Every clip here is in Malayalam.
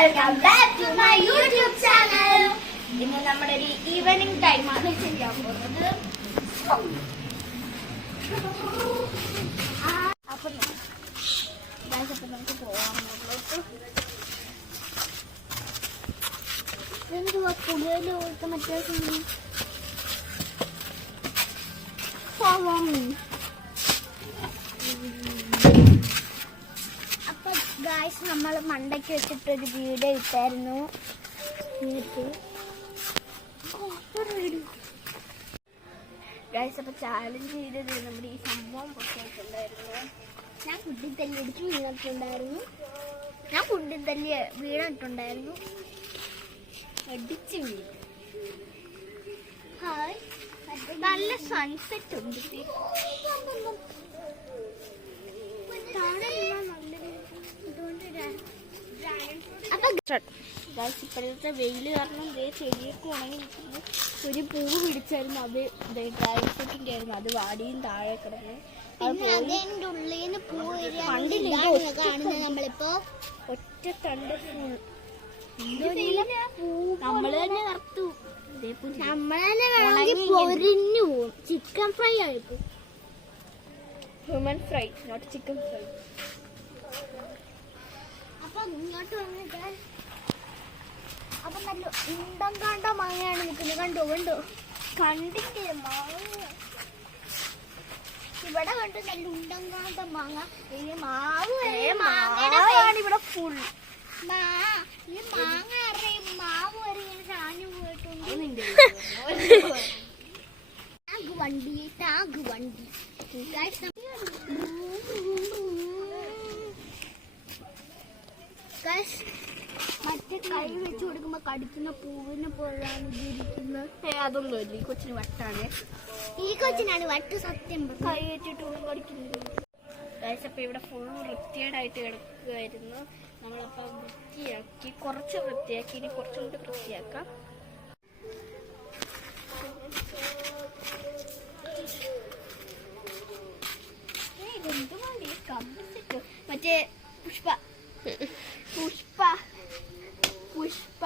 Welcome back to my YouTube channel. ഇന്ന് നമ്മുടെ ഒരു ഈവനിങ് ടൈമാണ് ചെയ്യാൻ പോകുന്നത്. അപ്പം നമുക്ക് പോവാം. എന്തുവാ പുകയില് കൊടുത്ത മറ്റേ അപ്പൊ ഗായ്സ് നമ്മൾ മണ്ടയ്ക്ക് വെച്ചിട്ടൊരു വീഡിയോ ഇട്ടായിരുന്നു. ഗായ്സ് അപ്പൊ ചാലഞ്ച് ചെയ്തത് നമ്മുടെ ഈ സംഭവം പൊട്ടിയിട്ടുണ്ടായിരുന്നു. ഞാൻ ഫുഡിൽ തല്ലി അടിച്ച് വീണിട്ടുണ്ടായിരുന്നു. അടിച്ച് വീണു. ഹായ്, നല്ല സൺസെറ്റ് ഉണ്ട്. ഇപ്പോഴത്തെ വെയില് കാരണം ചെടിയൊക്കെ ഉണങ്ങി നിൽക്കുന്നു. ഒരു പൂവ് പിടിച്ചായിരുന്നു, അത് ഡ്രാഗൺ ഫ്രൂട്ടിന്റെ ആയിരുന്നു. അത് വാടിയും താഴെ കിടന്നു. നമ്മളിപ്പോ ഒറ്റ തണ്ട് നമ്മള് തന്നെ കറുത്തു. പൊരിഞ്ഞു പോകും. ചിക്കൻ ഫ്രൈ ആയിപ്പോ. Human fry, not chicken fry. അപ്പൊ ഇങ്ങോട്ട് വന്നിട്ട് അപ്പൊ നല്ല ഉണ്ടം കാണ്ട മാങ്ങയാണ് നിൽക്കുന്നത്. കണ്ടോ കണ്ടിട്ട് മാങ്ങ ഇവിടെ കണ്ടു. നല്ല ഉണ്ടം കാണ്ട മാങ്ങ. ഈ മാങ്ങയാണ് ഇവിടെ ഫുൾ. ഈ മാങ്ങ അറിയും മാവ് വരെ ചാഞ്ഞു പോയിട്ടുണ്ട്. ടാഗ് വണ്ടി മറ്റേ കൈ വെച്ച് കൊടുക്കുമ്പോ കടിക്കുന്ന പൂവിനെ പോലെയാണ് ഇതിരിക്കുന്നത്. അതൊന്നുമില്ല, ഈ കൊച്ചിന് വട്ടാണ്. ഈ കൊച്ചിനാണ് വട്ട്. സത്യം കൈ വെച്ചിട്ട് കടിക്കുന്നത്. അപ്പൊ ഇവിടെ ഫുൾ വൃത്തികേടായിട്ട് കിടക്കുമായിരുന്നു. നമ്മളപ്പോ വൃത്തിയാക്കി, കുറച്ച് വൃത്തിയാക്കി. ഇനി കുറച്ചും കൂടി വൃത്തിയാക്കാം. മറ്റേ പുഷ്പ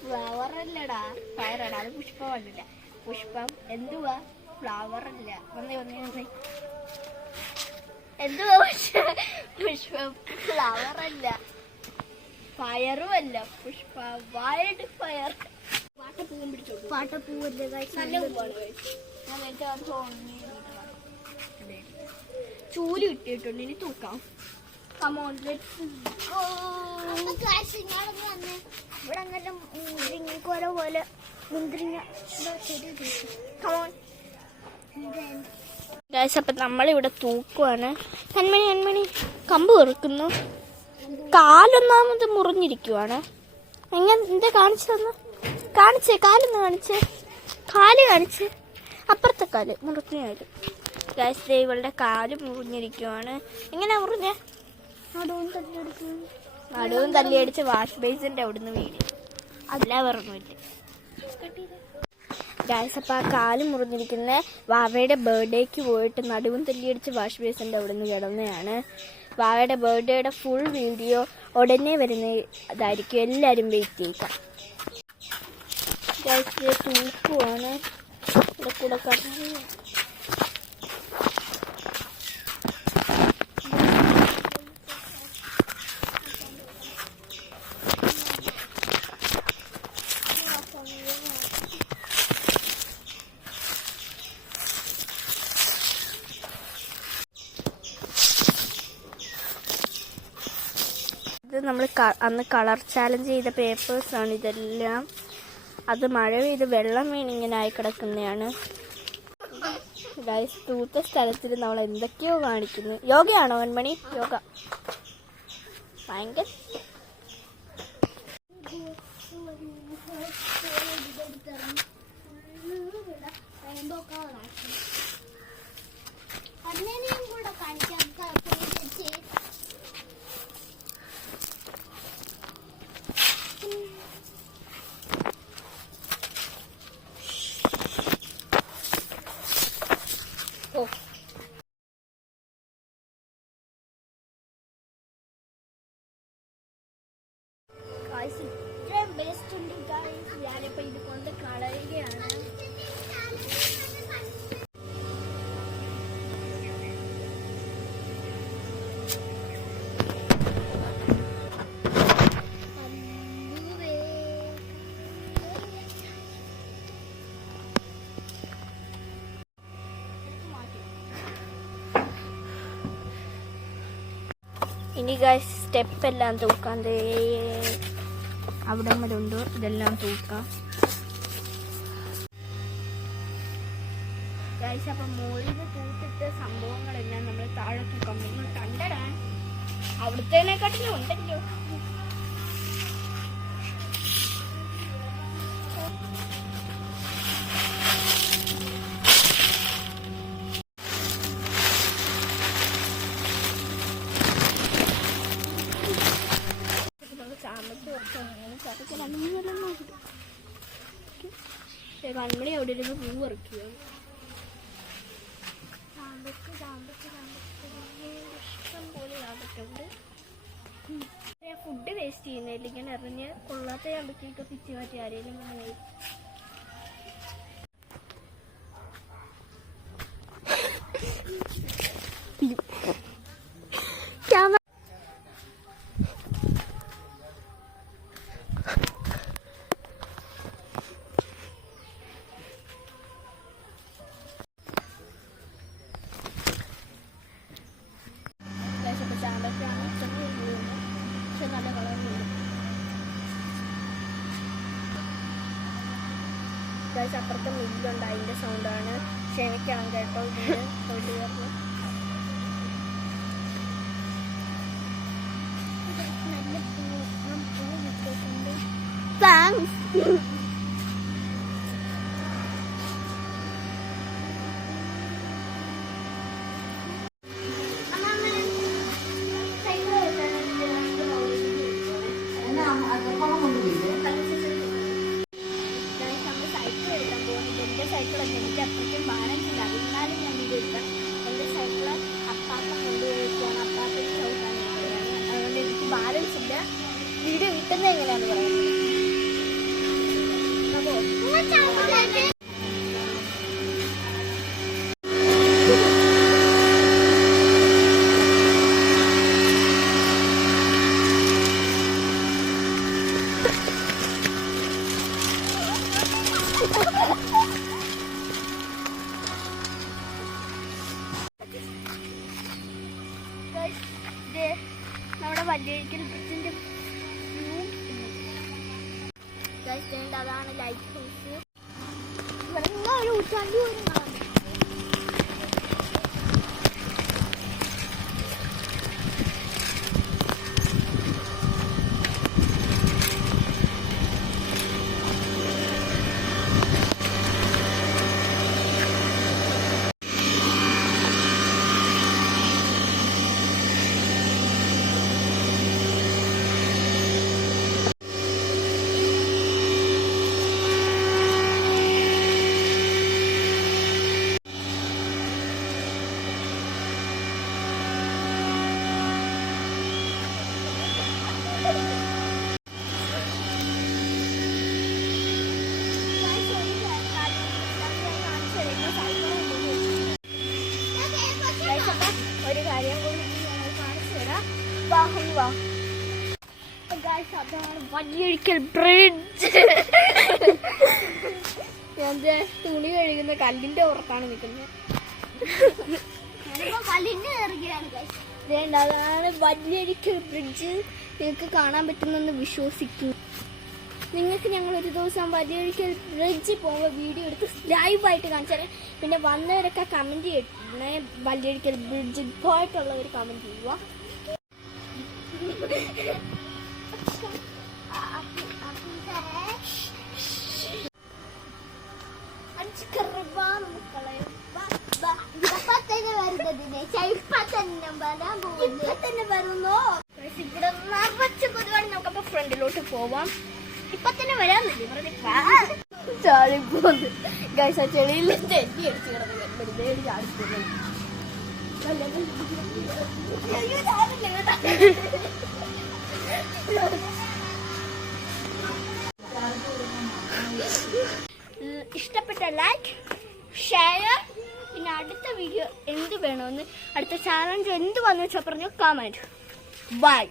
ഫ്ലവർ അല്ലടാ, ഫയറടാ. അത് പുഷ്പമല്ല. പുഷ്പം എന്തുവാ? ഫ്ലവർ അല്ല. വന്നേ എന്തുവാ? പുഷ്പം ഫ്ലവർ അല്ല, ഫയറും അല്ല. Pushpa wild fire. പാട്ടപ്പൂവും പിടിച്ചോ. പാട്ടപ്പൂവല്ലേ? നല്ല പൂവാണ്. ചൂല് കിട്ടിയിട്ടുണ്ട്. ഇനി തൂക്കാം. ഇവിടെ അങ്ങനെ മുന്തിരിങ്ങോര പോലെ മുന്തിരിങ്ങ. അപ്പൊ നമ്മളിവിടെ തൂക്കുവാണ്. കൺമണി കമ്പ് വെറുക്കുന്നു. കാലൊന്നാമത് മുറിഞ്ഞിരിക്കുവാണ്. എന്താ കാണിച്ചു തന്നു? കാലൊന്ന് കാണിച്ച് അപ്പുറത്തെ കാല് മുറിഞ്ഞ കാല്. ഇവളുടെ കാല് മുറിഞ്ഞിരിക്കുവാണ്. എങ്ങനെയാ മുറിഞ്ഞ? നടുവും തല്ലിയടിച്ച് വാഷ് ബേസിന്റെ അവിടുന്ന് വീട്. അല്ല പറഞ്ഞില്ല ഗായ്സ്. അപ്പൊ ആ കാല് മുറിഞ്ഞിരിക്കുന്ന വാവയുടെ ബർത്ത്ഡേക്ക് പോയിട്ട് നടുവും തല്ലിയടിച്ച് വാഷ് ബേസിന്റെ അവിടുന്ന് കിടന്നതാണ്. വാവയുടെ ബർത്ത്ഡേയുടെ ഫുൾ വീഡിയോ ഉടനെ വരുന്നതായിരിക്കും. എല്ലാരും വെയിറ്റ് ചെയ്യുക. ഗായ്സ് തൂക്കുവാണ്. ഇവിടെ കൂടെ കടന്നു. ഇത് നമ്മൾ അന്ന് കളർ ചാലഞ്ച് ചെയ്ത പേപ്പേഴ്സാണ് ഇതെല്ലാം. അത് മഴ പെയ്ത് വെള്ളം വീണിങ്ങനെ ആയി കിടക്കുന്നതാണ്. ഗൈസ് തൂത്ത സ്ഥലത്തിൽ നമ്മൾ എന്തൊക്കെയോ കാണിക്കുന്നു. യോഗയാണോ കൺമണി? യോഗ ഭയങ്കര. ഇനി ഗൈസ് സ്റ്റെപ്പ് എല്ലാം തൂക്കാം. അവിടെ ഉണ്ട്, ഇതെല്ലാം തൂക്കാം ഗൈസ്. അപ്പം മുകളിൽ തൂത്തിട്ട സംഭവങ്ങളെല്ലാം നമ്മൾ താഴെ തൂക്കാൻ പറ്റും. കണ്ടടാൻ അവിടുത്തേനെക്കാട്ടിലും ഉണ്ടല്ലോ. കൺമണി അവിടെ ഇരുന്ന് പൂ പറിക്കുക. ഇഷ്ടം പോലെ ചാമ്പക്കുണ്ട്. ഫുഡ് വേസ്റ്റ് ചെയ്യുന്നില്ല. ഇങ്ങനെ എറിഞ്ഞ് കൊള്ളാത്ത ചാമ്പക്കൊക്കെ പിച്ച് മാറ്റി ആരെങ്കിലും അപ്പുറത്തെ മില്ലുണ്ട്, അതിൻ്റെ സൗണ്ടാണ്. ക്ഷണിക്കണം കേട്ടോ. താങ്ക്സ്. സൈക്കിളൊക്കെ എനിക്ക് അത്രയ്ക്കും ബാലൻസ് ഇല്ല. എന്നാലും ഞാൻ ഇതെടുക്കാം. എൻ്റെ സൈക്കിള് അപ്പാപ്പ കൊണ്ടുപോയിട്ടാണ് അപ്പാപ്പയ്ക്ക് ചവിട്ടാൻ പറയുന്നത്. അതുകൊണ്ട് എനിക്ക് ബാലൻസ് ഇല്ല. വീഡിയോ കിട്ടുന്നത് എങ്ങനെയാണെന്ന് പറയുന്നത്. നമ്മുടെ വല്യഴിക്കൽ ബ്രിഡ്ജിന്റെ അതാണ് ലൈറ്റ് ഹൗസ്. ഇവിടെ ഒരു ഊറ്റാണ്ടി പോലും കാണാം. ഒരു കാര്യം കൂടി കാണിച്ചു തരാം. അതാണ് വല്യഴിക്കൽ ബ്രിഡ്ജ്. ഞാൻ തുണി കഴുകുന്ന കല്ലിന്റെ പുറത്താണ് നിൽക്കുന്നത്. അതാണ് വല്യഴിക്കൽ ബ്രിഡ്ജ്. നിങ്ങൾക്ക് കാണാൻ പറ്റുന്നെന്ന് വിശ്വസിക്കുന്നു. നിങ്ങൾക്ക് ഞങ്ങൾ ഒരു ദിവസം വല്യഴിക്കൽ ബ്രിഡ്ജിൽ പോകുമ്പോൾ വീഡിയോ എടുത്ത് ലൈവായിട്ട് കാണിച്ചാൽ. പിന്നെ വന്നവരൊക്കെ കമൻറ്റ് ചെയ്യണേ. വല്യഴിക്കൽ ബ്രിഡ്ജിൽ പോയിട്ടുള്ളവർ കമൻറ്റ് ചെയ്യുക. ഇവിടെ നിറച്ച് കൊതുകാണ്. നമുക്കപ്പോ ഫ്രണ്ടിലോട്ട് പോവാം. ഇപ്പൊ തന്നെ വരാന്നില്ലേ ചാടിപ്പോന്ന്. ഗൈസ് ആ ചെളിയിൽ തെറ്റി അടിച്ചു കിടന്നു. വെറുതെ ചാടിപ്പോന്നു. ഇഷ്ടപ്പെട്ട ലൈക്ക്, ഷെയർ, പിന്നെ അടുത്ത വീഡിയോ എന്ത് വേണമെന്ന്, അടുത്ത ചാലഞ്ച് എന്ത് വന്നു വെച്ചാൽ പറഞ്ഞു കമന്റ്. ബൈ.